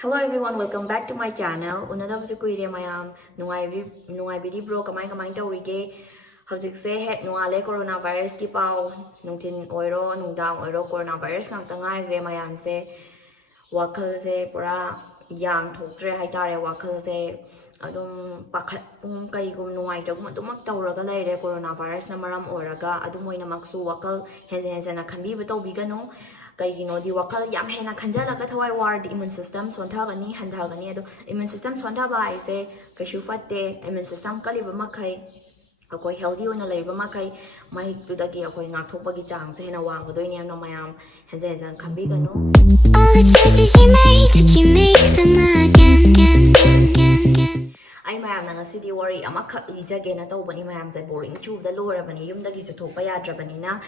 Hello everyone, welcome back to my channel. Unadabse kuire mayam nungai bidi bro kamai tawrige. Hojikse het nuale coronavirus ki pau nungtin oiro nungdang oiro coronavirus ngakta ngaigre mayam se wakal se pura yang thoktre haitare wakal se adum pakhat pum kai gum nungai tagum adumak tawraga leire coronavirus na maram oraga adum oina maksu wakal henzen na khanbi batawbigano Kaigino di wakal yam hena khanjala ka thawai war the immune system sontagani handagani ado immune system sontaba aise kashu fatte immune system kaliba makai akoi healthy ona leiba makai mai tu dagi akoi ngak thokpagi chang se hena wang godoi ni no mayam henje jan khambi gano all the choices you made did you make them again ai mayam na ngasi di worry amakha lijage na tawbani mayam se boring chu da lorabani yumdagi su thokpa yadrabani na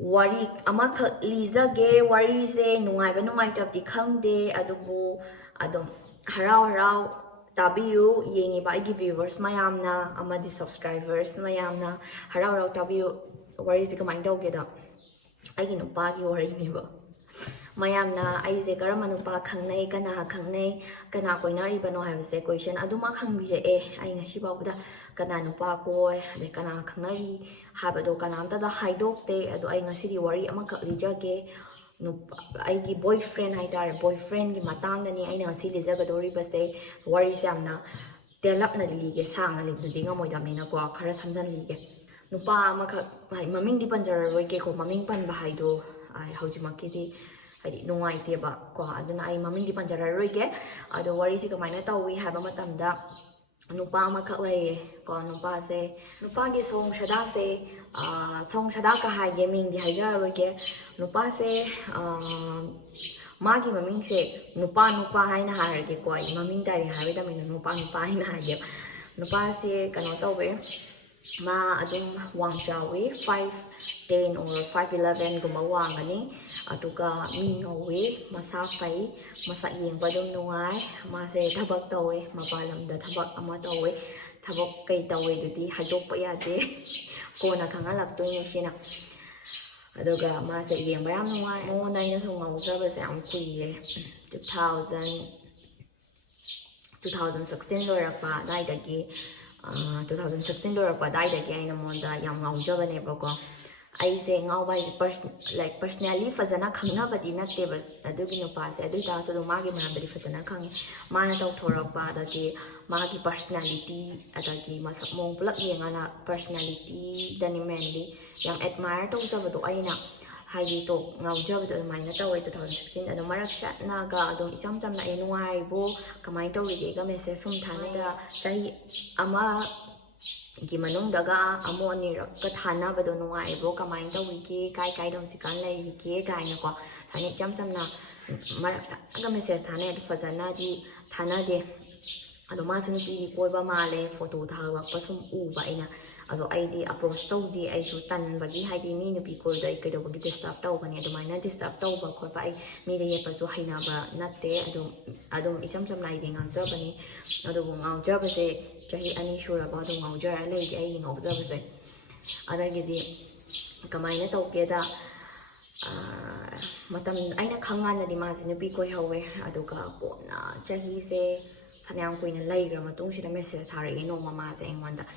Wari amakha lizage wari se nungai tabdi khangde adubu adum harau tabiu yengi ba igi viewers mayamna amadi subscribers mayamna harau tabiu wari se kamai tawge da aigi nupa gi wari ni ba mayamna aise karama nupa khangnai kana koinari bano habse question aduma khangbire ai ngasi bawda kana nupa koi ade kana khangnari habado kana amta da haidokte ado ai ngasi di wari amaka lijage nupa aigi boyfriend haidare boyfriend gi matangdani aina ngasi lijagadori base wari samna delap na lige sanga le dudinga moidamina ko khara samjan lige nupa amaka maming di panjara roike ko maming pan bahaido ai haujimakidi Hadi nungai tiba ko aduna ai maming di panjara roike ado wari si kamaina tawi haba matamda nupa makak lai ko nupa gi song shada ka hai gaming di haja roike nupa se magi maming se nupa haina harage ko ai maming dari hawe da min nupa haina haje nupa se kano tawe ma adum wang chawi 5'10" or 5'11" guma wangani atuka mi ngawi masa fai masa yengba dum nungai ma se thabak tawe mapalamda thabak ama tawe thabak kai tawe dudi hadokpa yade kona khangalak toini sina aduga ma se yengba yam nungai mo naina so ngawjaba se am kuiye 2016 lorakpa daidagi 2016 lorakpa daidagi aina monda yam ngawjabane bako aise ngawba like personally fazana khangna badi natte bas adugi nupa se adu ta so magi manamdari fazana khangi mana taw thorakpa adagi magi personality adagi masak mong pulak yengana personality dani mainly yang admire taw jabado aina haji to ngawjabado maina tawai 2016 adu marak shat naga adum isam chamna enuai bo kamai tawrige ga message sum thana da chai ama gi manung daga amo ni rak ka thana bado nungai bo kamai tawrige kai dong sikan lai rike kai na ko thani cham na marak sa ga message thana adu fazana di thana de ado ma sunu pi ko ba male photo thawa pasum u ba ina ado ID approach tawdi ai su tan bagi haidi mi nu pi ko dai kai do gi disturb taw bani ado mai na disturb taw ba ko ba ai mi de ye pasu haina ba natte ado isam lai de ngam ja bani ado ngam ja ba se chahi ani shura ba do ngam ja lai de ai ngam ja ba se adagi di kamai na taw ke da matam aina khangana di ma sinu pi ko hawe ado ka ko na chahi se Hanyang kuina laiga matung sila message hari no mama sa engwanda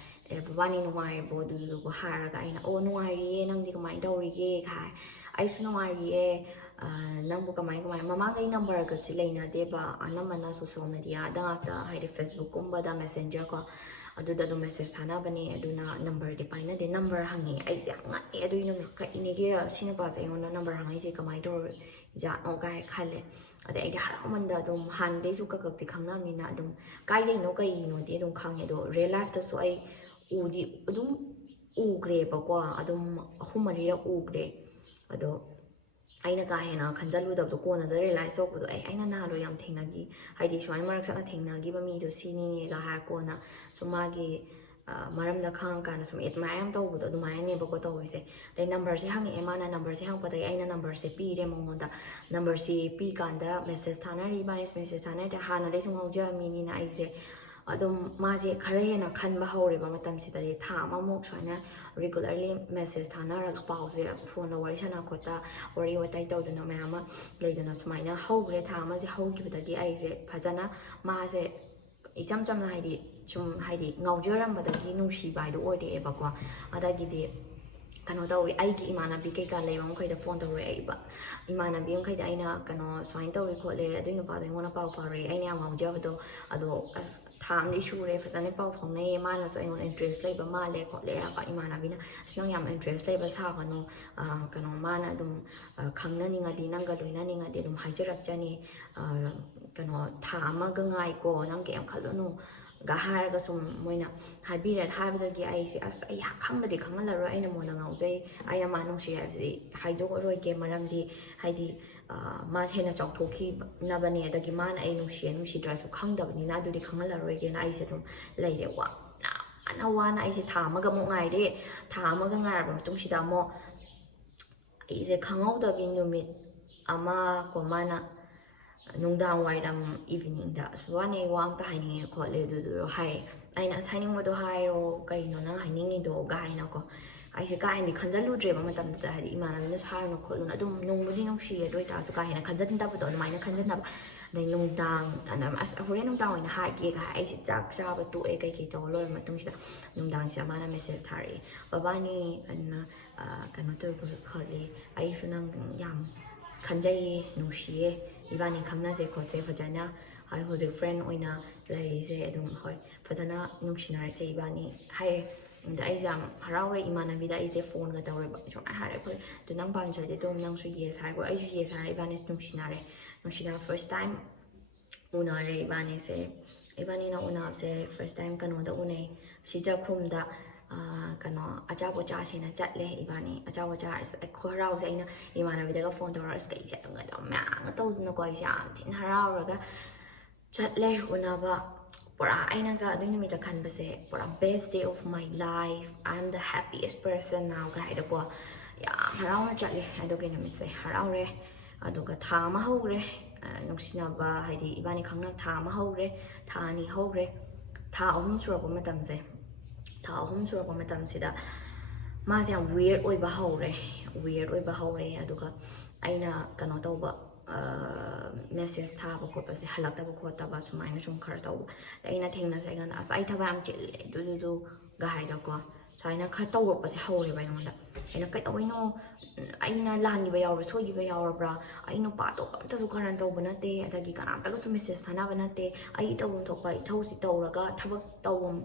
babani nungai bo du ko haraga aina o nungai ri nang di kamai dawrige kai ai su nungai ri nang bu kamai mama ngai number ga silaina deba anamana social media da ta haide Facebook kumba da messenger ko adu da do message sana bani aduna number de paina de number hangi ai ja nga adu ino ka inege sina pa sa yona number hangi se kamai dor ja o kai khale ada ai haramanda dum han de su ka ti khangna mi na dum kai de no kai no de dum khang do real life ta so ai udi dum ugre ba kwa adum humari ra ugre ado aina ka hena khanjalu da ko na da realize so ko ai aina na lo yam thengnagi haidi swai marak sa thengnagi ba mi do sini ga ha ko na so magi maram da khang kana sum admire am taw do dumai ne ba ko taw se dai number se hang e mana number se hang pa dai aina number se pi re mong da number se pi kan da message thana ri ba message thana da hana dai sum hauja mi ni na ai se ꯑꯗꯨꯝ ꯃꯥꯁꯦ ꯈꯔ ꯍꯦꯟꯅ ꯈꯟꯕ ꯍꯧꯔꯦꯕ ꯃꯇꯝꯁꯤꯗꯗꯤ ꯊꯥ ꯑꯃꯃꯨꯛ ꯁꯨꯃꯥꯏꯅ ꯔꯤꯒꯨꯂꯔꯂꯤ ꯃꯦꯁꯦꯖ ꯊꯥꯅꯔꯒ ꯄꯥꯎꯁꯦ ꯐꯣꯟꯗ ꯋꯥꯔꯤ ꯁꯥꯟꯅ ꯈꯣꯠꯇ ꯋꯥꯔꯤ ꯋꯥꯇꯥꯏ ꯇꯧꯗꯅ ꯃꯌꯥꯝ ꯑꯃ ꯂꯩꯗꯅ ꯁꯨꯃꯥꯏꯅ ꯍꯧꯈ꯭ꯔꯦ ꯊꯥ ꯑꯃꯁꯦ ꯍꯧꯈꯤꯕꯗꯒꯤ ꯑꯩꯁꯦ ꯐꯖꯅ ꯃꯥꯁꯦ 이점 점은 하이디 좀 하이디 ꯉꯥꯎꯖꯔꯝꯕꯗꯒꯤ ꯅꯨꯡꯁꯤꯕ ꯍꯥꯏꯗꯣ ꯑꯣꯏꯔꯛꯑꯦꯕꯀꯣ ꯑꯗꯒꯤꯗꯤ ꯀꯩꯅꯣ ꯇꯧꯋꯤ ꯑꯩꯒꯤ ꯏꯃꯥꯟꯅꯕꯤ ꯀꯩꯀꯥ ꯂꯩꯕ ꯃꯈꯩꯗ ꯐꯣꯟ ꯇꯧꯔꯛꯏꯕ ꯏꯃꯥꯟꯅꯕꯤ ꯃꯈꯩꯗ ꯑꯩꯅ ꯀꯩꯅꯣ ꯁꯨꯃꯥꯏꯅ ꯇꯧꯋꯤ ꯈꯣꯠꯂꯦ ꯑꯗꯨꯏ ꯅꯨꯄꯥꯗꯣ ꯑꯩꯉꯣꯟꯗ ꯄꯥꯎ ꯐꯥꯎꯔꯛꯑꯦ ꯑꯩꯅ ꯌꯥꯝ ꯉꯥꯎꯖꯕꯗꯣ ꯑꯗꯣ ꯑꯁ ꯊꯥ ꯑꯃꯗꯤ ꯁꯨꯔꯦ ꯐꯖꯅ ꯄꯥꯎ ꯐꯥꯎꯅꯩꯌꯦ ꯃꯥꯅꯁꯨ ꯑꯩꯉꯣꯟꯗ ꯏꯟꯇꯔꯦꯁ ꯂꯩꯕ ꯃꯥꯜꯂꯦ ꯈꯣꯠꯂꯦ ꯍꯥꯏꯕ ꯏꯃꯥꯟꯅꯕꯤꯅ ꯑꯁ ꯅꯪ ꯌꯥꯝ ꯏꯟꯇꯔꯦꯁ ꯂꯩꯕ ꯁꯥꯒꯅꯨ ꯀꯩꯅꯣ ꯃꯥꯅ ꯑꯗꯨꯝ ꯈꯪꯅꯅꯤꯡꯉꯗꯤ ꯅꯪꯒ ꯂꯣꯏꯅꯅꯤꯡꯉꯗꯤ ꯑꯗꯨꯝ ꯍꯥꯏꯖꯔꯛꯆꯅꯤ ꯀꯩꯅꯣ ꯊꯥ ꯑꯃꯒ ꯉꯥꯏꯀꯣ ꯅꯪ ꯀꯩꯝ ꯈꯜꯂꯨꯅꯨ ꯒ ꯍꯥꯏꯔꯒ ꯁꯨꯝ ꯃꯣꯏꯅ ꯍꯥꯏꯕꯤꯔꯦ ꯍꯥꯏꯕꯗꯒꯤ ꯑꯩꯁꯦ ꯑꯁ ꯑꯩ ꯈꯪꯕꯗꯤ ꯈꯪꯍꯜꯂꯔꯣꯏ ꯑꯩꯅ ꯃꯉꯣꯟꯗ ꯉꯥꯎꯖꯩ ꯑꯩꯅ ꯃꯥ ꯅꯨꯡꯁꯤ ꯍꯥꯏꯕꯁꯤ ꯍꯥꯏꯗꯣꯛꯑꯔꯣꯏꯒꯦ ꯃꯔꯝꯗꯤ ꯍꯥꯏꯗꯤ ꯃꯥ ꯍꯦꯟꯅ ꯆꯥꯎꯊꯣꯛꯈꯤꯅꯕꯅꯦ ꯑꯗꯒꯤ ꯃꯥꯅ ꯑꯩ ꯅꯨꯡꯁꯤꯌꯦ ꯅꯨꯡꯁꯤꯗ꯭ꯔꯁꯨ ꯈꯪꯗꯕꯅꯤꯅ ꯑꯗꯨꯗꯤ ꯈꯪꯍꯜꯂꯔꯣꯏꯒꯦꯅ ꯑꯩꯁꯦ ꯑꯗꯨꯝ ꯂꯩꯔꯦ ꯋꯥꯅ ꯑꯩꯁꯦ ꯊꯥ ꯑꯃꯒ ꯑꯃꯨꯛ ꯉꯥꯏꯔꯦ ꯊꯥ ꯑꯃꯒ ꯉꯥꯏꯔꯕ ꯃꯇꯨꯡꯁꯤꯗ ꯑꯃꯨꯛ ꯑꯩꯁꯦ ꯈꯪꯍꯧꯗꯕꯤ ꯅꯨꯃꯤꯠ ꯑꯃ ꯀꯣ ꯃꯥꯅ ꯅꯨꯡꯗꯥꯡ ꯋꯥꯏꯔꯝ ꯏꯚꯤꯅꯤꯡꯗ ꯑꯁ ꯋꯥꯅꯦ ꯋꯥ ꯑꯝꯇ ꯍꯥꯏꯅꯤꯡꯉꯦ ꯈꯣꯠꯂꯦ ꯑꯗꯨꯗꯣ ꯍꯥꯏ ꯑꯩꯅ ꯑꯁ ꯍꯥꯏꯅꯤꯡꯕꯗꯣ ꯍꯥꯏꯔꯣ ꯀꯩꯅꯣ ꯅꯪ ꯍꯥꯏꯅꯤꯡꯉꯤꯗꯣ ꯒꯥꯏꯅꯀꯣ ꯑꯩꯁꯦ ꯀꯥ ꯍꯦꯟꯅ ꯈꯟꯖꯜꯂꯨꯗ꯭ꯔꯦꯕ ꯃꯇꯝꯗꯨꯗ ꯍꯥꯏꯗꯤ ꯏꯃꯥꯟꯅꯕꯤꯅꯁꯨ ꯍꯥꯏꯔꯨꯅꯨ ꯈꯣꯠꯂꯨꯅ ꯑꯗꯨꯝ ꯅꯨꯡꯕꯨꯗꯤ ꯅꯨꯡꯁꯤꯌꯦ ꯑꯗꯨ ꯑꯣꯏꯇꯥꯔꯁꯨ ꯀꯥ ꯍꯦꯟꯅ ꯈꯟꯖꯟꯗꯕꯗꯣ ꯑꯗꯨꯃꯥꯏꯅ ꯈꯟꯖꯟꯅꯕ ꯑꯗꯩ ꯅꯨꯡꯗꯥꯡ ꯑꯁ ꯍꯣꯔꯦꯟ ꯅꯨꯡꯗꯥꯡ ꯑꯣꯏꯅ ꯍꯥꯏꯒꯦꯒ ꯑꯩꯁꯦ ꯆꯥꯛ ꯆꯥꯕ ꯇꯣꯛꯑꯦ ꯀꯩꯀꯩ ꯇꯧꯔ ꯂꯣꯏꯔ ꯃꯇꯨꯡꯁꯤꯗ ꯅꯨꯡꯗꯥꯡꯁꯤꯗ ꯃꯥꯅ ꯃꯦꯁꯦꯖ ꯊꯥꯔꯛꯑꯦ ꯕꯕꯥꯅꯤ ꯀꯩꯅꯣ ꯇꯧꯕ ꯈꯣꯠꯂꯤ ꯑꯩꯁꯨ ꯅꯪ ꯌꯥꯝ ꯈꯟꯖꯩꯌꯦ ꯅꯨꯡꯁꯤꯌꯦ ꯏꯕꯥꯅꯤ ꯈꯪꯅꯁꯦ ꯈꯣꯠꯁꯦ ꯐꯖꯅ ꯍꯧꯖꯤꯛ ꯐ꯭ꯔꯦꯟ ꯑꯣꯏꯅ ꯂꯩꯔꯤꯁꯦ ꯑꯗꯨꯝ ꯍꯣꯏ ꯐꯖꯅ ꯅꯨꯡꯁꯤꯅꯔꯁꯦ ꯏꯕꯥꯅꯤ ꯍꯥꯏꯌꯦ ꯑꯗ ꯑꯩꯁꯦ ꯌꯥꯝ ꯍꯔꯥꯎꯔꯦ ꯏꯃꯥꯟꯅꯕꯤꯗ ꯑꯩꯁꯦ ꯐꯣꯟꯒ ꯇꯧꯔꯦꯕ ꯁꯨꯃꯥꯏꯅ ꯍꯥꯏꯔꯦ ꯑꯩꯈꯣꯏ ꯑꯗꯨ ꯅꯪ ꯄꯥꯝꯖꯔꯗꯤ ꯑꯗꯨꯝ ꯅꯪꯁꯨ ꯌꯦꯁ ꯍꯥꯏꯔ고 ꯑꯩꯁꯨ ꯌꯦꯁ ꯍꯥꯏꯔꯦ 이번에서 ꯅꯨꯡꯁꯤꯅꯔꯦ ꯐꯥꯔꯁ ꯇꯥꯏꯝ ꯎꯅꯔꯦ 이번에는 ꯎꯅꯕꯁꯦ ꯐꯥꯔꯁ ꯇꯥꯏꯝ ꯀꯩꯅꯣꯗ ꯎꯅꯩ ꯁꯤꯖꯈꯨꯝꯗ ꯀꯩꯅꯣ ꯑꯆꯥꯄꯣꯠ ꯆꯥꯁꯦꯅ ꯆꯠꯂꯦ ꯏꯕꯥꯅꯤ ꯑꯆꯥꯄꯣꯠ ꯆꯥꯔꯁꯦ ꯍꯔꯥꯎꯁꯦ ꯑꯩꯅ ꯏꯃꯥꯟꯅꯕꯤꯗꯒ ꯐꯣꯟ ꯇꯧꯔꯒ ꯑꯁ ꯀꯩ ꯆꯠꯂꯒ ꯃꯌꯥꯝꯒ ꯇꯧꯗꯅꯀꯣ ꯑꯩꯁꯦ ꯌꯥꯝ ꯊꯤꯅ ꯍꯔꯥꯎꯔꯒ ꯆꯠꯂꯦ ꯎꯅꯕ ꯄꯨꯔꯥ ꯑꯩꯅꯒ ꯑꯗꯨꯏ ꯅꯨꯃꯤꯠꯇ ꯈꯟꯕꯁꯦ ꯄꯨꯔꯥ best day of my life I am the happiest person now ꯀꯥꯏꯗꯀꯣ ꯌꯥꯝ ꯍꯔꯥꯎꯅ ꯆꯠꯂꯦ ꯑꯗꯨꯒꯤ ꯅꯨꯃꯤꯠꯁꯦ ꯍꯔꯥꯎꯔꯦ ꯑꯗꯨꯒ ꯊꯥ ꯑꯃ ꯍꯧꯈ꯭ರೆ ꯅꯨꯡꯁꯤꯅꯕ ꯍꯥꯏꯗꯤ ꯏꯕꯥꯅꯤ ꯈꯪꯅ ꯊꯥ ꯑꯃ ꯍꯧꯈ꯭ರೆ ꯊꯥ ꯑꯅꯤ ꯍꯧꯈ꯭ರೆ ꯊꯥ ꯑꯍꯨꯝ ꯁꯨꯔꯛꯄ ꯃꯇꯝꯁꯦ ꯊꯥ ꯑꯍꯨꯝ ꯁꯨꯔꯛꯄ ꯃꯇꯝꯁꯤꯗ ꯃꯥꯁꯦ ꯌꯥꯝ ꯋꯤꯌꯔꯗ ꯑꯣꯏꯕ ꯍꯧꯔꯦ ꯑꯗꯨꯒ ꯑꯩꯅ ꯀꯩꯅꯣ ꯇꯧꯕ ꯃꯦꯁꯦꯖ ꯊꯥꯕ ꯈꯣꯠꯄꯁꯦ ꯍꯜꯂꯛꯇꯕ ꯈꯣꯠꯇꯕ ꯁꯨꯃꯥꯏꯅ ꯁꯨꯝ ꯈꯔ ꯇꯧꯕ ꯑꯩꯅ ꯊꯦꯡꯅꯁꯦ ꯑꯩꯉꯣꯟꯗ ꯑꯁ ꯑꯩ ꯊꯕꯛ ꯌꯥꯝ ꯆꯤꯜꯂꯦ ꯑꯗꯨꯒ ꯍꯥꯏꯔꯀꯣ ꯁꯨꯃꯥꯏꯅ ꯈꯔ ꯇꯧꯔꯛꯄꯁꯦ ꯍꯧꯔꯦꯕ ꯑꯩꯉꯣꯟꯗ ꯑꯩꯅ ꯀꯩꯗꯧꯕꯩꯅꯣ ꯑꯩꯅ ꯂꯥꯟꯈꯤꯕ ꯌꯥꯎꯔꯕ꯭ꯔꯥ ꯁꯣꯏꯈꯤꯕ ꯌꯥꯎꯔꯕ꯭ꯔꯥ ꯑꯩ ꯅꯨꯄꯥ ꯑꯇꯣꯞꯄ ꯑꯝꯇꯁꯨ ꯀꯔꯟ ꯇꯧꯕ ꯅꯠꯇꯦ ꯑꯗꯒꯤ ꯀꯅꯥꯝꯇꯒꯁꯨ ꯃꯦꯁꯦꯖ ꯊꯥꯅꯕ ꯅꯠꯇꯦ ꯑꯩ ꯇꯧꯐꯝ ꯊꯣꯛꯄ ꯏꯊꯧꯁꯤ ꯇꯧꯔꯒ ꯊꯕꯛ ꯇꯧꯐꯝ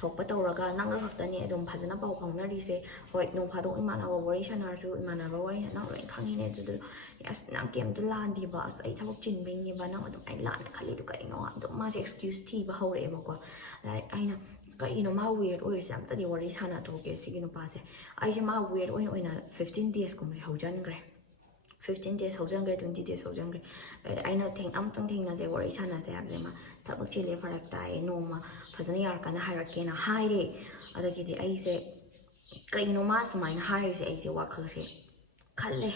ꯊꯣꯛꯄ ꯇꯧꯔꯒ ꯅꯪꯒ ꯈꯛꯇꯅꯤ ꯑꯗꯨꯝ ꯐꯖꯅ ꯄꯥꯎ ꯐꯥꯎꯅꯔꯤꯁꯦ ꯍꯣꯏ ꯅꯣꯡ ꯐꯥꯗꯣꯛ ꯏꯃꯥꯟꯅꯕ ꯋꯥꯔꯤ ꯁꯥꯟꯅꯔꯁꯨ ꯏꯃꯥꯟꯅꯕ ꯋꯥꯔꯤ ꯅꯪ ꯂꯣꯏꯅ ꯈꯪꯉꯤꯅꯦ ꯑꯗꯨꯗ ꯑꯁ ꯅꯪ ꯀꯩꯝꯇ ꯂꯥꯟꯗꯦꯕ ꯑꯁ ꯑꯩ ꯊꯕꯛ ꯆꯤꯟꯕꯩꯅꯦꯕ ꯅꯪ ꯑꯗꯨꯝ ꯑꯩ ꯂꯥꯟꯅ ꯈꯜꯂꯤꯗꯣ ꯀꯩꯅꯣ ꯑꯗꯨꯝ ꯃꯥꯁꯦ ꯑꯦꯛꯁꯀ꯭ꯌꯨꯁ ꯊꯤꯕ ꯍꯧꯔꯛꯑꯦꯕꯀꯣ ꯑꯩꯅ ꯀꯩꯅꯣ ꯃꯥ ꯋꯤꯌꯔꯗ ꯑꯣꯏꯔꯤꯁꯦ ꯑꯝꯇꯗꯤ ꯋꯥꯔꯤ ꯁꯥꯟꯅꯊꯣꯛꯀꯦ ꯁꯤꯒꯤ ꯅꯨꯄꯥꯁꯦ ꯑꯩꯁꯦ ꯃꯥ ꯋꯤꯌꯔꯗ ꯑꯣꯏꯅ 15 daysꯀꯨꯝꯕ ꯍꯧꯖꯤꯟꯈ꯭ꯔꯦ 15 days ꯍꯧꯖꯤꯟꯈ꯭ꯔꯦ 20 days ꯍꯧꯖꯤꯟꯈ꯭ꯔꯦ ꯑꯩꯅ ꯑꯃꯨꯛꯇꯪ ꯊꯦꯡꯅꯁꯦ ꯋꯥꯔꯤ ꯁꯥꯟꯅꯁꯦ ꯍꯥꯏꯕꯁꯦ ꯃꯥ ꯊꯕꯛ ꯆꯤꯜꯂꯦ ꯐꯔꯛ ꯇꯥꯏꯌꯦ ꯅꯣꯡꯃ ꯐꯖꯅ ꯌꯥꯔꯀꯥꯟꯗ ꯍꯥꯏꯔꯛꯀꯦꯅ ꯍꯥꯏꯔꯦ ꯑꯗꯒꯤꯗꯤ ꯑꯩꯁꯦ ꯀꯩꯅꯣ ꯃꯥ ꯁꯨꯃꯥꯏꯅ ꯍꯥꯏꯔꯤꯁꯦ ꯑꯩꯁꯦ ꯋꯥꯈꯜꯁꯦ ꯈꯜꯂꯦ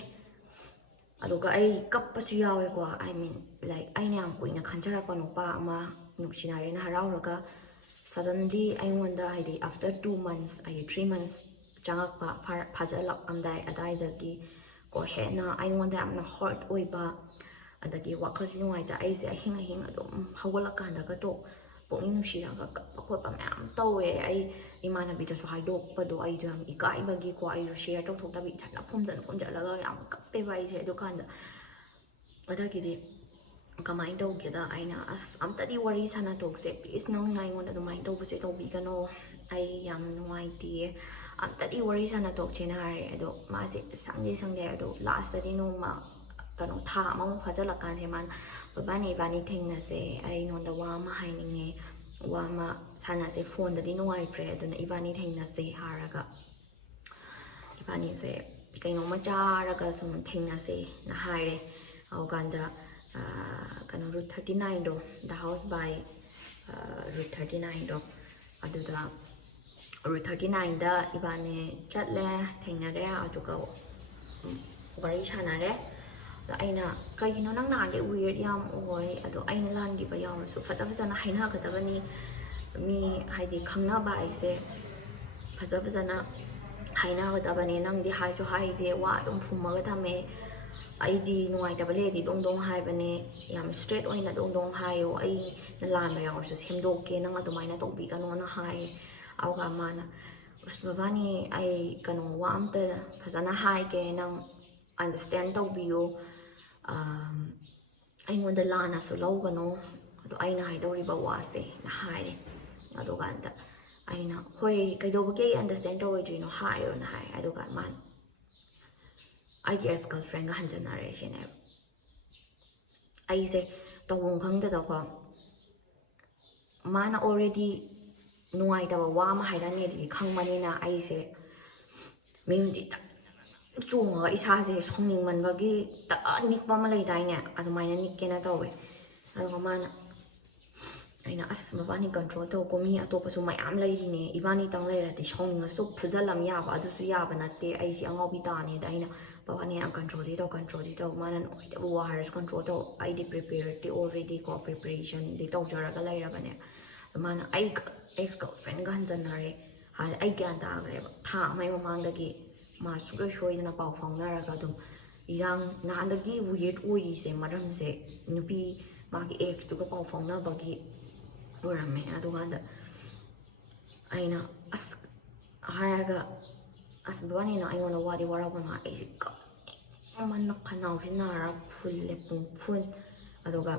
ꯑꯗꯨꯒ ꯑꯩ ꯀꯞꯄꯁꯨ ꯌꯥꯎꯋꯦꯀꯣ ꯑꯥꯏ ꯃꯤꯟ ꯂꯥꯏꯛ ꯑꯩꯅ ꯌꯥꯝ ꯀꯨꯏꯅ ꯈꯟꯖꯔꯛꯄ ꯅꯨꯄꯥ ꯑꯃ ꯅꯨꯡꯁꯤꯅꯔꯦꯅ ꯍꯔꯥꯎꯔꯒ ꯁꯗꯟꯂꯤ ꯑꯩꯉꯣꯟꯗ ꯍꯥꯏꯗꯤ ꯑꯥꯐꯇꯔ 2 months ꯍꯥꯏꯗꯤ 3 months ꯆꯪꯉꯛꯄ ꯐꯥꯖꯜꯂꯛꯑꯝꯗꯥꯏ ꯑꯗꯥꯏꯗꯒꯤ ꯀꯣ ꯍꯦꯟꯅ ꯑꯩꯉꯣꯟꯗ ꯌꯥꯝꯅ ꯍꯔꯠ ꯑꯣꯏꯕ ꯑꯗꯒꯤ ꯋꯥꯈꯜꯁꯤ ꯅꯨꯡꯉꯥꯏꯇ ꯑꯩꯁꯦ ꯑꯍꯤꯡ ꯑꯗꯨꯝ ꯍꯧꯒꯠꯂꯛꯀꯥꯟꯗꯒ ꯄꯨꯛꯅꯤꯡ ꯅꯨꯡꯁꯤꯔꯒ ꯀꯞꯄ ꯈꯣꯠꯄ ꯃꯌꯥꯝ ꯇꯧꯋꯦ ꯑꯩ ꯏꯃꯥꯟꯅꯕꯤꯗꯁꯨ ꯍꯥꯏꯗꯣꯛꯄꯗꯣ ꯑꯩꯗꯣ ꯌꯥꯝ ꯏꯀꯥꯏꯕꯒꯤꯀꯣ ꯑꯩꯁꯨ ꯁꯦꯌꯔ ꯇꯧꯊꯣꯛꯇꯕꯤ ꯏꯊꯟꯅ ꯐꯨꯝꯖꯜꯂꯒ ꯌꯥꯝ ꯀꯞꯄꯦꯕ ꯑꯩꯁꯦ ꯑꯗꯨꯀꯥꯟꯗ ꯑꯗꯒꯤꯗꯤ ꯀꯃꯥꯏꯅ ꯇꯧꯒꯦꯗ ꯑꯩꯅ ꯑꯁ ꯑꯝꯇꯗꯤ ꯋꯥꯔꯤ ꯁꯥꯟꯅꯊꯣꯛꯁꯦ ꯄ꯭ꯂꯤꯖ ꯅꯪꯅ ꯑꯩꯉꯣꯟꯗ ꯑꯗꯨꯃꯥꯏꯅ ꯇꯧꯕꯁꯦ ꯇꯧꯕꯤꯒꯅꯣ ꯑꯩ ꯌꯥꯝ ꯅꯨꯡꯉꯥꯏꯇꯤꯌꯦ ꯑꯝꯇꯗꯤ ꯋꯥꯔꯤ ꯁꯥꯟꯅꯊꯣꯛꯁꯦꯅ ꯍꯥꯏꯔꯦ ꯑꯗꯣ ꯃꯥꯁꯦ ꯁꯪꯗꯦ ꯑꯗꯣ ꯂꯥꯁꯇꯗꯤ ꯅꯣꯡꯃ ꯀꯩꯅꯣ ꯊꯥ ꯑꯃꯃꯨꯛ ꯐꯥꯖꯜꯂꯀꯥꯟꯁꯦ ꯃꯥꯅ ꯏꯕꯥꯅꯤ ꯊꯦꯡꯅꯁꯦ ꯑꯩ ꯅꯉꯣꯟꯗ ꯋꯥ ꯑꯃ ꯍꯥꯏꯅꯤꯡꯉꯦ ꯋꯥ ꯑꯃ ꯁꯥꯟꯅꯁꯦ ꯐꯣꯟꯗꯗꯤ ꯅꯨꯡꯉꯥꯏꯇ꯭ꯔꯦ ꯑꯗꯨꯅ ꯏꯕꯥꯅꯤ ꯊꯦꯡꯅꯁꯦ ꯍꯥꯏꯔꯒ 이번에서 그냥 ꯆꯥꯔꯒ ꯁꯨꯝ ꯊꯦꯡꯅꯁꯦꯅ ꯍꯥꯏꯔꯦ ꯑꯗꯨꯀꯥꯟꯗ ꯀꯩꯅꯣ ꯔꯨꯠ 39ꯗꯣ ꯗ ꯍꯥꯎꯁ ꯕꯥꯏ ꯔꯨꯠ 39ꯗꯣ ꯑꯗꯨꯗ ꯔꯨꯠ 39ꯗ 이번에 ꯆꯠꯂꯦ ꯊꯦꯡꯅꯔꯦ ꯑꯗꯨꯒ ꯋꯥꯔꯤ ꯁꯥꯟꯅꯔꯦ ꯑꯩꯅ ꯀꯩꯒꯤꯅꯣ ꯅꯪ ꯅꯍꯥꯟꯗꯤ ꯋꯤꯌꯔꯗ ꯌꯥꯝ ꯑꯣꯏ ꯑꯗꯣ ꯑꯩꯅ ꯂꯥꯟꯈꯤꯕ ꯌꯥꯎꯔꯁꯨ ꯐꯖꯅ ꯍꯥꯏꯅꯒꯗꯕꯅꯤ ꯃꯤ ꯍꯥꯏꯗꯤ ꯈꯪꯅꯕ ꯍꯥꯏꯁꯦ ꯐꯖꯅ ꯍꯥꯏꯅꯒꯗꯕꯅꯦ ꯅꯪꯗꯤ ꯍꯥꯏꯁꯨ ꯍꯥꯏꯗꯦ ꯋꯥ ꯑꯗꯨꯝ ꯐꯨꯝꯃꯒ ꯊꯝꯃꯦ ꯑꯩꯗꯤ ꯅꯨꯡꯉꯥꯏꯇꯕ ꯂꯩꯔꯗꯤ ꯗꯣꯡ ꯍꯥꯏꯕꯅꯦ ꯌꯥꯝ ꯁ꯭ꯇ꯭ꯔꯦꯠ ꯑꯣꯏꯅ ꯗꯣꯡ ꯍꯥꯏꯌꯣ ꯑꯩꯅ ꯂꯥꯟꯕ ꯌꯥꯎꯔꯁꯨ ꯁꯦꯝꯗꯣꯛꯀꯦ ꯅꯪ ꯑꯗꯨꯃꯥꯏꯅ ꯇꯧꯕꯤꯒꯅꯣꯅ ꯍꯥꯏ ꯑꯗꯨꯒ ꯃꯥꯅ ꯑꯁ ꯕꯕꯥꯅꯤ ꯑꯩ ꯀꯩꯅꯣ ꯋꯥ ꯑꯝꯇ ꯐꯖꯅ ꯍꯥꯏꯒꯦ ꯅꯪ ꯑꯟꯗꯔꯁꯇꯦꯟ ꯇꯧꯕꯤꯌꯨ ꯑꯩꯉꯣꯟꯗ ꯂꯥꯟꯅꯁꯨ ꯂꯧꯒꯅꯣ ꯑꯗꯣ ꯑꯩꯅ ꯍꯥꯏꯗꯧꯔꯤꯕ ꯋꯥꯁꯦ ꯅ ꯍꯥꯏꯔꯦ ꯑꯗꯨꯀꯥꯟꯗ ꯑꯩꯅ ꯍꯣꯏ ꯀꯩꯗꯧꯕꯒꯤ ꯑꯩ ꯑꯟꯗꯔꯁꯇꯦꯟ ꯇꯧꯔꯣꯏꯗ꯭ꯔꯤꯅꯣ ꯍꯥꯏꯌꯣꯅ ꯍꯥꯏ ꯑꯗꯨꯒ ꯃꯥꯅ ꯑꯩꯒꯤ ꯑꯦꯛꯁ ꯒꯔꯜꯐ꯭ꯔꯦꯟꯒ ꯍꯟꯖꯟꯅꯔꯦ ꯁꯤꯅꯦꯕ ꯑꯩꯁꯦ ꯇꯧꯐꯝ ꯈꯪꯗꯗꯀꯣ ꯃꯥꯅ ꯑꯣꯜꯔꯦꯗꯤ ꯅꯨꯡꯉꯥꯏꯇꯕ ꯋꯥ ꯑꯃ ꯍꯥꯏꯔꯛꯅꯦꯗꯤ ꯈꯪꯕꯅꯤꯅ ꯑꯩꯁꯦ ꯃꯌꯨꯝꯁꯤ ꯆꯣꯡꯉꯒ ꯏꯁꯥꯁꯦ ꯁꯥꯎꯅꯤꯡꯃꯟꯕꯒꯤ ꯅꯤꯛꯄ ꯑꯃ ꯂꯩꯗꯥꯏꯅꯦ ꯑꯗꯨꯃꯥꯏꯅ ꯅꯤꯛꯀꯦꯅ ꯇꯧꯋꯦ ꯑꯗꯨꯒ ꯃꯥꯅ ꯑꯩꯅ ꯑꯁ ꯃꯕꯥꯅꯤ ꯀꯟꯇ꯭ꯔꯣꯜ ꯇꯧꯀꯣ ꯃꯤ ꯑꯇꯣꯞꯄꯁꯨ ꯃꯌꯥꯝ ꯂꯩꯔꯤꯅꯦ ꯏꯕꯥꯅꯤꯇꯪ ꯂꯩꯔꯗꯤ ꯁꯥꯎꯅꯤꯡꯉꯁꯨ ꯐꯨꯖꯜꯂꯝ ꯌꯥꯕ ꯑꯗꯨꯁꯨ ꯌꯥꯕ ꯅꯠꯇꯦ ꯑꯩꯁꯦ ꯑꯉꯥꯎꯕꯤ ꯇꯥꯅꯦꯗ ꯑꯩꯅ ꯕꯕꯥꯅꯤ ꯌꯥꯝ ꯀꯟꯇ꯭ꯔꯣꯜꯗꯤ ꯇꯧ ꯃꯥꯅ ꯅꯨꯡꯉꯥꯏꯇꯕ ꯋꯥ ꯍꯥꯏꯔꯁꯨ ꯀꯟꯇ꯭ꯔꯣꯜ ꯇꯧ ꯑꯩꯗꯤ ꯄ꯭ꯔꯤꯄꯦꯌꯔꯗꯤ ꯑꯣꯜꯔꯦꯗꯤ ꯀꯣ ꯄ꯭ꯔꯤꯄꯦꯔꯦꯁꯟꯗꯤ ꯇꯧꯖꯔꯒ ꯂꯩꯔꯕꯅꯦ ꯃꯥꯅ ꯑꯩ ꯑꯦꯛꯁ ꯒꯔꯜꯐ꯭ꯔꯦꯟꯒ ꯍꯟꯖꯟꯅꯔꯦ ꯑꯩ ꯒ꯭ꯌꯥꯟ ꯇꯥꯈ꯭ꯔꯦꯕ ꯊꯥ ꯑꯃꯒꯤ ꯃꯃꯥꯡꯗꯒꯤ ꯃꯥ ꯁꯨꯡꯁꯣꯏ ꯁꯣꯏꯗꯅ ꯄꯥꯎ ꯐꯥꯎꯅꯔꯒ ꯑꯗꯨꯝ ꯏꯔꯥꯡ ꯅꯍꯥꯟꯗꯒꯤ ꯋꯤꯌꯔꯗ ꯑꯣꯏꯔꯤꯁꯦ ꯃꯔꯝꯁꯦ ꯅꯨꯄꯤ ꯃꯥꯒꯤ ꯑꯦꯛꯁꯇꯨꯒ ꯄꯥꯎ ꯐꯥꯎꯅꯕꯒꯤ ꯑꯣꯏꯔꯝꯃꯦ ꯑꯗꯨꯀꯥꯟꯗ ꯑꯩꯅ ꯑꯁ ꯍꯥꯏꯔꯒ ꯑꯁ ꯕꯕꯥꯅꯤꯅ ꯑꯩꯉꯣꯟꯗ ꯋꯥꯗꯤ ꯋꯥꯔꯛꯄꯅ ꯑꯩꯁꯦ ꯀꯞꯃꯟꯅ ꯈꯅꯥꯎꯁꯤ ꯅꯥꯔ ꯐꯨꯜꯂꯦ ꯄꯨꯡꯐꯨꯟ ꯑꯗꯨꯒ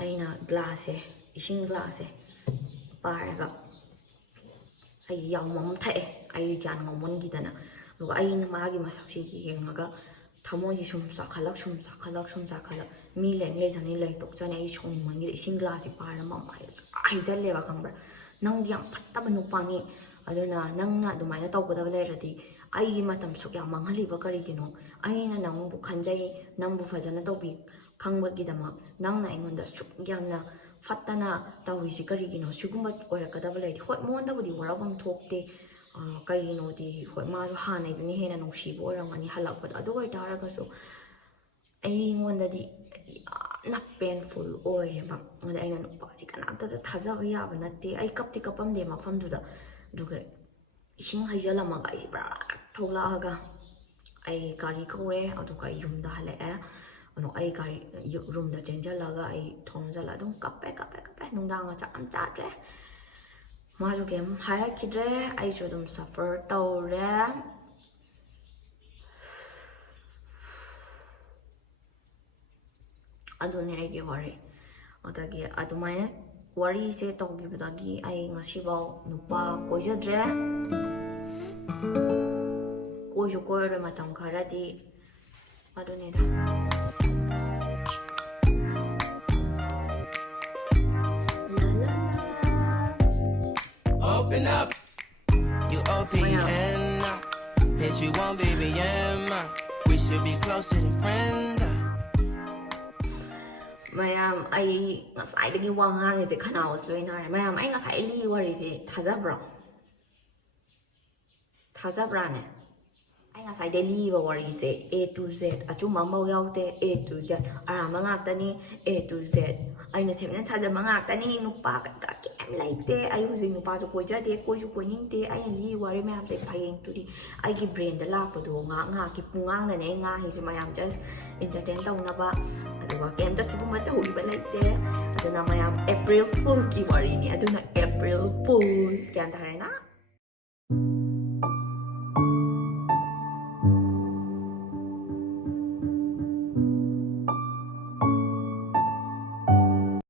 ꯑꯩꯅ ꯒ꯭ꯂꯥꯁꯁꯦ ꯏꯁꯤꯡ ꯒ꯭ꯂꯥꯁꯁꯦ ꯄꯥꯏꯔꯒ ꯑꯩ ꯌꯥꯎꯃ ꯑꯃ ꯊꯛꯑꯦ ꯑꯩ ꯒ꯭ꯌꯥꯟ ꯉꯥꯎꯃꯟꯈꯤꯗꯅ ꯑꯗꯨꯒ ꯑꯩꯅ ꯃꯥꯒꯤ ꯃꯁꯛꯁꯤ ꯌꯦꯡꯉꯒ ꯊꯃꯣꯏꯁꯤ ꯁꯨꯝ ꯆꯥꯈꯠꯂꯛ ꯃꯤ ꯂꯩꯖꯅꯤ ꯂꯩ ꯇꯣꯛꯆꯅꯤ ꯑꯩ ꯁꯥꯎꯅꯤꯡꯃꯟꯒꯤꯗ ꯏꯁꯤꯡ ꯒ꯭ꯂꯥꯁꯁꯦ ꯄꯥꯏꯔ ꯃꯃꯥꯏꯗꯁꯨ ꯍꯩꯖꯜꯂꯦꯕ ꯈꯪꯕ꯭ꯔꯥ ꯅꯪꯗꯤ ꯌꯥꯝ ꯐꯠꯇꯕ ꯅꯨꯄꯥꯅꯤ ꯑꯗꯨꯅ ꯅꯪꯅ ꯑꯗꯨꯃꯥꯏꯅ ꯇꯧꯒꯗꯕ ꯂꯩꯔꯗꯤ ꯑꯩꯒꯤ ꯃꯇꯝ ꯁꯨꯛ ꯌꯥꯝ ꯃꯥꯡꯍꯜꯂꯤꯕ ꯀꯔꯤꯒꯤꯅꯣ ꯑꯩꯅ ꯅꯪꯕꯨ ꯈꯟꯖꯩ ꯅꯪꯕꯨ ꯐꯖꯅ ꯇꯧꯕꯤ ꯈꯪꯕꯒꯤꯗꯃꯛ ꯅꯪꯅ ꯑꯩꯉꯣꯟꯗ ꯁꯨꯛ ꯌꯥꯝꯅ ꯐꯠꯇꯅ ꯇꯧꯔꯤꯁꯤ ꯀꯔꯤꯒꯤꯅꯣ ꯁꯤꯒꯨꯝꯕ ꯑꯣꯏꯔꯛꯀꯗꯕ ꯂꯩꯔꯗꯤ ꯍꯣꯏ ꯃꯉꯣꯟꯗꯕꯨꯗꯤ ꯋꯥꯔꯧꯐꯝ ꯊꯣꯛꯇꯦ ꯀꯩꯒꯤꯅꯣꯗꯤ ꯍꯣꯏ ꯃꯥꯁꯨ ꯍꯥꯟꯅꯩꯗꯨꯅ ꯍꯦꯟꯅ ꯅꯨꯡꯁꯤꯕ ꯑꯣꯏꯔꯝꯒꯅꯤ ꯍꯜꯂꯛꯄꯗꯣ ꯑꯗꯨ ꯑꯣꯏꯇꯥꯔꯒꯁꯨ ꯑꯩꯉꯣꯟꯗꯗꯤ ꯌꯥꯝꯅ ꯄꯦꯟꯐꯨꯜ ꯑꯣꯏꯔꯦꯕ ꯑꯗ ꯑꯩꯅ ꯅꯨꯄꯥꯁꯤ ꯀꯅꯥꯝꯇꯗ ꯊꯥꯖꯕ ꯌꯥꯕ ꯅꯠꯇꯦ ꯑꯩ ꯀꯞꯇꯤ ꯀꯞꯄꯝꯗꯦ ꯃꯐꯝꯗꯨꯗ ꯑꯗꯨꯒ ꯏꯁꯤꯡ ꯍꯩꯖꯤꯜꯂꯝꯃꯒ ꯑꯩꯁꯦ ꯄꯨꯔꯥ ꯊꯣꯛꯂꯛꯑꯒ ꯑꯩ ꯒꯥꯔꯤ ꯀꯧꯔꯦ ꯑꯗꯨꯒ ꯑꯩ ꯌꯨꯝꯗ ꯍꯜꯂꯛꯑꯦ ꯑꯗꯣ ꯑꯩ ꯒꯥꯔꯤ ꯔꯨꯝꯗ ꯆꯦꯟꯖꯜꯂꯒ ꯑꯩ ꯊꯣꯡꯖꯜꯂ ꯑꯗꯨꯝ ꯀꯞꯄꯦ ꯅꯨꯡꯗꯥꯡꯒ ꯆꯥꯛ ꯌꯥꯝ ꯆꯥꯗ꯭ꯔꯦ ꯃꯥꯁꯨ ꯀꯩꯝ ꯍꯥꯏꯔꯛꯈꯤꯗ꯭ꯔꯦ ꯑꯩꯁꯨ ꯑꯗꯨꯝ ꯁꯐꯔ ꯇꯧꯔꯦ ꯑꯗꯨꯅꯦ ꯑꯩꯒꯤ ꯋꯥꯔꯤ ꯑꯗꯒꯤ ꯑꯗꯨꯃꯥꯏꯅ ꯋꯥꯔꯤꯁꯦ ꯇꯧꯈꯤꯕꯗꯒꯤ ꯑꯩ ꯉꯁꯤꯐꯥꯎ ꯅꯨꯄꯥ ꯀꯣꯏꯖꯗ꯭ꯔꯦ ꯀꯣꯏꯁꯨ ꯀꯣꯏꯔꯣꯏ ꯃꯇꯝ ꯈꯔꯗꯤ ꯑꯗꯨꯅꯤꯗ Open up, you OPN now. Hit you on BBM. We should be closer than friends. ꯃꯌꯥꯝ ꯑꯩ ꯉꯁꯥꯏꯗꯒꯤ ꯋꯥ ꯉꯥꯡꯉꯤꯁꯦ ꯈꯅꯥꯎꯁꯦ ꯂꯣꯏ ꯅꯥꯔꯦ ꯃꯌꯥꯝ ꯑꯩ ꯉꯁꯥꯏ ꯂꯤ ꯋꯥꯔꯤꯁꯦ ꯊꯥꯖꯕ꯭ꯔꯥꯅꯦ ꯑꯩ ꯉꯁꯥꯏꯗꯩ ꯂꯤꯕ ꯋꯥꯔꯤꯁꯦ A to Z ꯑꯆꯨꯝꯕ ꯑꯃꯐꯥꯎ ꯌꯥꯎꯗꯦ A to Z ꯑꯔꯥꯟꯕ ꯉꯥꯛꯇꯅꯤ A to Z ꯑꯩꯅ ꯁꯦꯝꯖꯤꯟ ꯁꯥꯖꯟꯕ ꯉꯥꯛꯇꯅꯤ ꯅꯨꯄꯥ ꯀꯩꯀꯥ ꯀꯩꯝ ꯂꯩꯇꯦ ꯑꯩ ꯍꯧꯖꯤꯛ ꯅꯨꯄꯥꯁꯨ ꯀꯣꯏꯖꯗꯦ ꯀꯣꯏꯁꯨ ꯀꯣꯏꯅꯤꯡꯗꯦ ꯑꯩꯅ ꯂꯤ ꯋꯥꯔꯤ ꯃꯌꯥꯝꯁꯦ ꯍꯌꯦꯡꯗꯨꯗꯤ ꯑꯩꯒꯤ ꯕ꯭ꯔꯦꯟꯗ ꯂꯥꯛꯄꯗꯣ ꯉꯥꯏꯍꯥꯛꯀꯤ ꯄꯨꯡꯉꯥꯡꯗꯅꯦ ꯑꯩ ꯉꯥꯡꯉꯤꯁꯦ ꯃꯌꯥꯝ ꯖꯁ ꯏꯟꯇꯔꯇꯦꯟ ꯇꯧꯅꯕ ꯑꯗꯨꯒ ꯀꯩꯝꯇ ꯁꯤꯒꯨꯝꯕ ꯇꯧꯈꯤꯕ ꯂꯩꯇꯦ ꯑꯗꯨꯅ ꯃꯌꯥꯝ ꯑꯦꯄ꯭ꯔꯤꯜ ꯐꯨꯜꯒꯤ ꯋꯥꯔꯤꯅꯤ ꯑꯗꯨꯅ ꯑꯦꯄ꯭ꯔꯤꯜ ꯐꯨꯜ ꯒ꯭ꯌꯥꯟ ꯇꯥꯔꯦꯅ